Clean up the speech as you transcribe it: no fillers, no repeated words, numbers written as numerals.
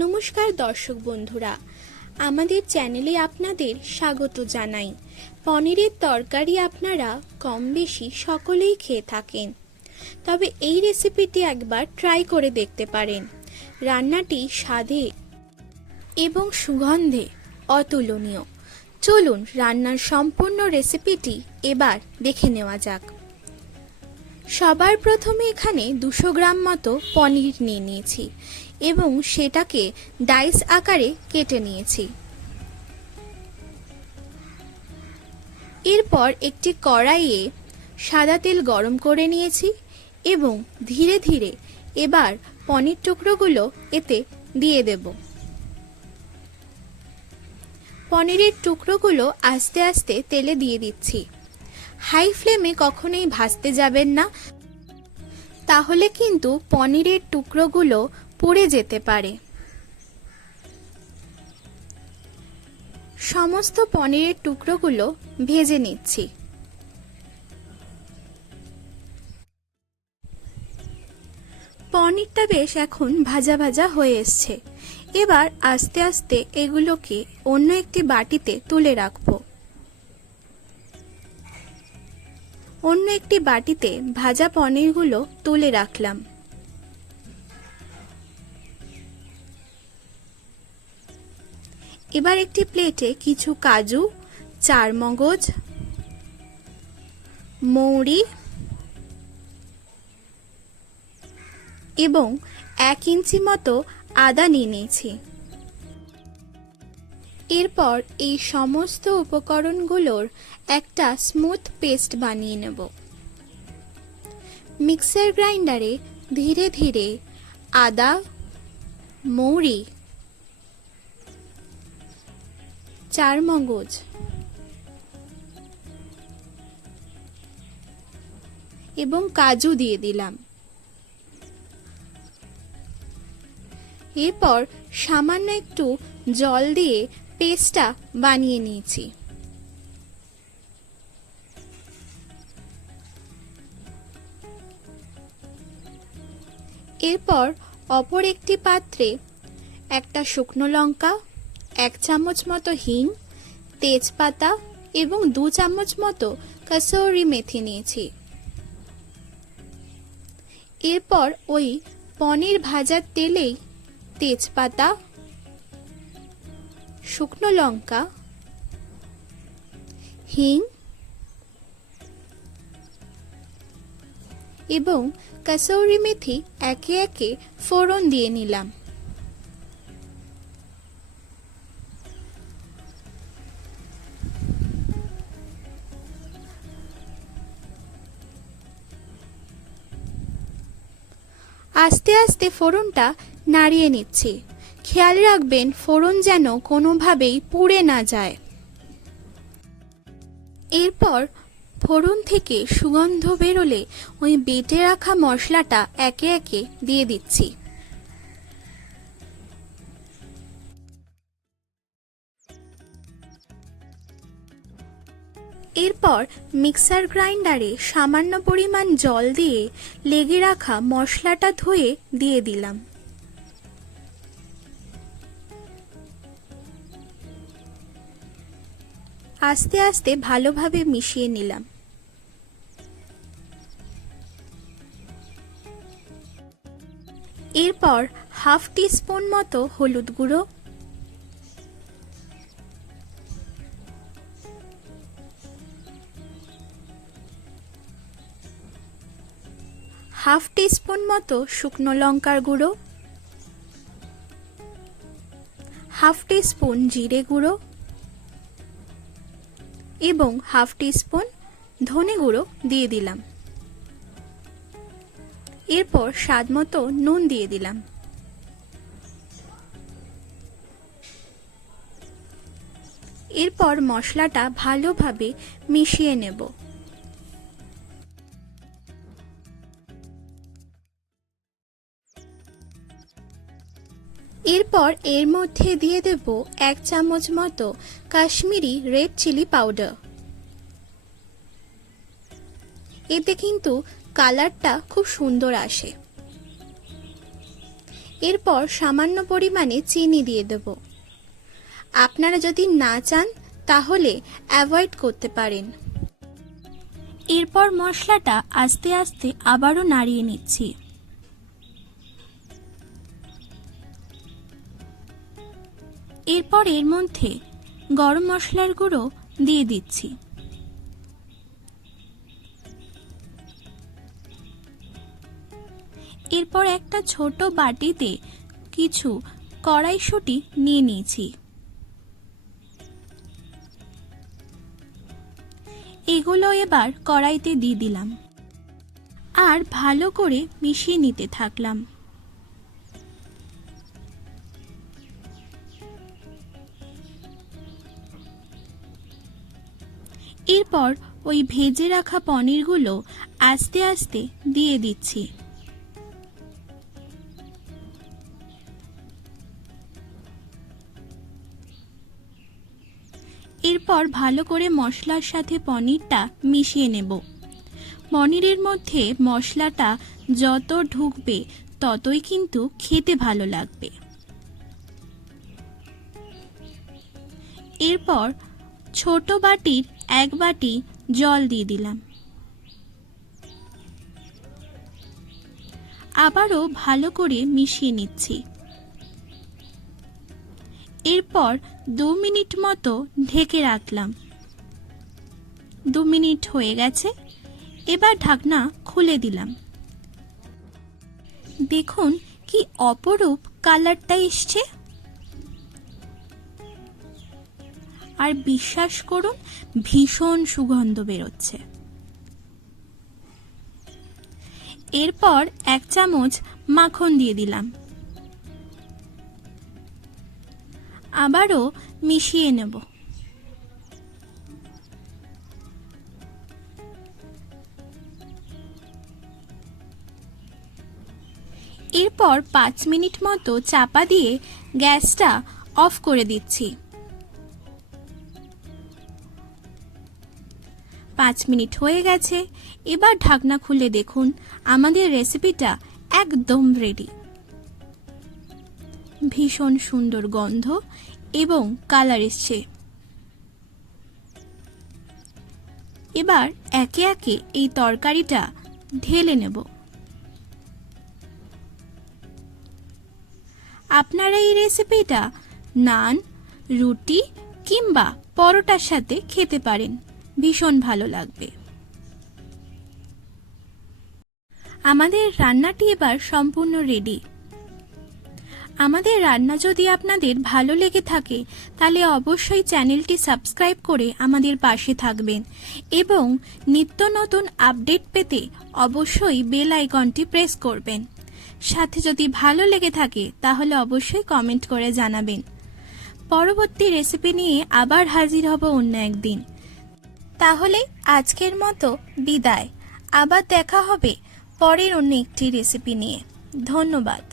নমস্কার দর্শক বন্ধুরা, আমাদের চ্যানেলে আপনাদের স্বাগত জানাই। পনিরের তরকারি আপনারা কম বেশি সকলেই খেয়ে থাকেন, তবে এই রেসিপিটি একবার ট্রাই করে দেখতে পারেন। রান্নাটি স্বাদে এবং সুগন্ধে অতুলনীয়। চলুন রান্নার সম্পূর্ণ রেসিপিটি এবার দেখে নেওয়া যাক। সবার প্রথমে এখানে 200 গ্রাম মতো পনির নিয়ে নিয়েছি এবং সেটাকে ডাইস আকারে কেটে নিয়েছি। এরপর একটি কড়াইয়ে সাদা তেল গরম করে নিয়েছি এবং ধীরে ধীরে এবার পনির টুকরোগুলো এতে দিয়ে দেব। পনিরের টুকরোগুলো আস্তে আস্তে তেলে দিয়ে দিচ্ছি। হাই ফ্লেমে কখনোই ভাজতে যাবেন না, তাহলে কিন্তু পনিরের টুকরোগুলো পুড়ে যেতে পারে। সমস্ত পনিরের টুকরোগুলো ভেজে নিচ্ছি। পনিরটা বেশ এখন ভাজা ভাজা হয়ে এসছে। এবার আস্তে আস্তে এগুলোকে অন্য একটি বাটিতে তুলে রাখবো। অন্য একটি বাটিতে ভাজা পনিরগুলো তুলে রাখলাম। এবার একটি প্লেটে কিছু কাজু, চারমগজ, মৌরি এবং 1 ইঞ্চি মতো আদা নিয়ে নিয়েছি। এরপর এই সমস্ত উপকরণগুলোর একটা স্মুথ পেস্ট বানিয়ে নেব। মিক্সার গ্রাইন্ডারে ধীরে ধীরে আদা, মৌরি, চারমগজ এবং কাজু দিয়ে দিলাম। এরপর সামান্য একটু জল দিয়ে পেস্টটা বানিয়ে নিয়েছি। এরপর অপর একটি পাত্রে একটা শুকনো লঙ্কা, 1 চামচ মতো হিং, তেজপাতা এবং 2 চামচ মতো কসুরি মেথি নিয়েছি। এরপর ওই পনির ভাজার তেলেই তেজপাতা, শুকনো লঙ্কা, হিং এবং কসুরি মেথি একে একে ফোড়ন দিয়ে নিলাম। আস্তে আস্তে ফোড়নটা নাড়িয়ে নিচ্ছি। খেয়াল রাখবেন ফোড়ন যেন কোনোভাবেই পুড়ে না যায়। এরপর ফোড়ন থেকে সুগন্ধ বেরোলে ওই বেটে রাখা মশলাটা একে একে দিয়ে দিচ্ছি। এরপর মিক্সার গ্রাইন্ডারে সামান্য পরিমাণ জল দিয়ে লেগে রাখা মশলাটা ধুয়ে দিয়ে দিলাম। আস্তে আস্তে ভালোভাবে মিশিয়ে নিলাম। এরপর হাফ টিস্পুন মতো হলুদ গুঁড়ো, হাফ টিস্পুন মতো শুকনো লঙ্কার গুঁড়ো, হাফ টিস্পুন জিরে গুঁড়ো এবং হাফ টিস্পুন ধনে গুঁড়ো দিয়ে দিলাম। এরপর স্বাদ মতো নুন দিয়ে দিলাম। এরপর মশলাটা ভালোভাবে মিশিয়ে নেব। এরপর এর মধ্যে দিয়ে দেব 1 চামচ মতো কাশ্মীরি রেড চিলি পাউডার। এতে কিন্তু কালারটা খুব সুন্দর আসে। এরপর সামান্য পরিমাণে চিনি দিয়ে দেব। আপনারা যদি না চান তাহলে অ্যাভয়েড করতে পারেন। এরপর মশলাটা আস্তে আস্তে আবারও নাড়িয়ে নিচ্ছি। এরপর এর মধ্যে গরম মশলার গুঁড়ো দিয়ে দিচ্ছি। এরপর একটা ছোট বাটিতে কিছু কড়াইশুঁটি নিয়ে নিয়েছি। এগুলো এবার কড়াইতে দিয়ে দিলাম আর ভালো করে মিশিয়ে নিতে থাকলাম। এরপর ওই ভেজে রাখা পনিরগুলো আস্তে আস্তে দিয়ে দিচ্ছি। এরপর ভালো করে মশলার সাথে পনিরটা মিশিয়ে নেব। পনিরের মধ্যে মশলাটা যত ঢুকবে ততই কিন্তু খেতে ভালো লাগবে। এরপর ছোট বাটির 1 বাটি জল দিয়ে দিলাম। আবারও ভালো করে মিশিয়ে নিচ্ছি। এরপর 2 মিনিট মতো ঢেকে রাখলাম। 2 মিনিট হয়ে গেছে, এবার ঢাকনা খুলে দিলাম। দেখুন কি অপরূপ কালারটা এসছে। আর বিশ্বাস করুন ভীষণ সুগন্ধ বেরোচ্ছে। এরপর 1 চামচ মাখন দিয়ে দিলাম। আবারও মিশিয়ে নেব। এরপর 5 মিনিট মতো চাপা দিয়ে গ্যাসটা অফ করে দিচ্ছি। 5 মিনিট হয়ে গেছে, এবার ঢাকনা খুলে দেখুন আমাদের রেসিপিটা একদম রেডি। ভীষণ সুন্দর গন্ধ এবং কালার এসছে। এবার একে একে এই তরকারিটা ঢেলে নেব। আপনারা এই রেসিপিটা নান, রুটি কিংবা পরোটার সাথে খেতে পারেন, ভীষণ ভালো লাগবে। আমাদের রান্নাটি এবার সম্পূর্ণ রেডি। আমাদের রান্না যদি আপনাদের ভালো লেগে থাকে তাহলে অবশ্যই চ্যানেলটি সাবস্ক্রাইব করে আমাদের পাশে থাকবেন এবং নিত্য নতুন আপডেট পেতে অবশ্যই বেল আইকনটি প্রেস করবেন। সাথে যদি ভালো লেগে থাকে তাহলে অবশ্যই কমেন্ট করে জানাবেন। পরবর্তী রেসিপি নিয়ে আবার হাজির হব অন্য একদিন। তাহলে আজকের মতো বিদায়। আবার দেখা হবে পরের অন্য একটি রেসিপি নিয়ে। ধন্যবাদ।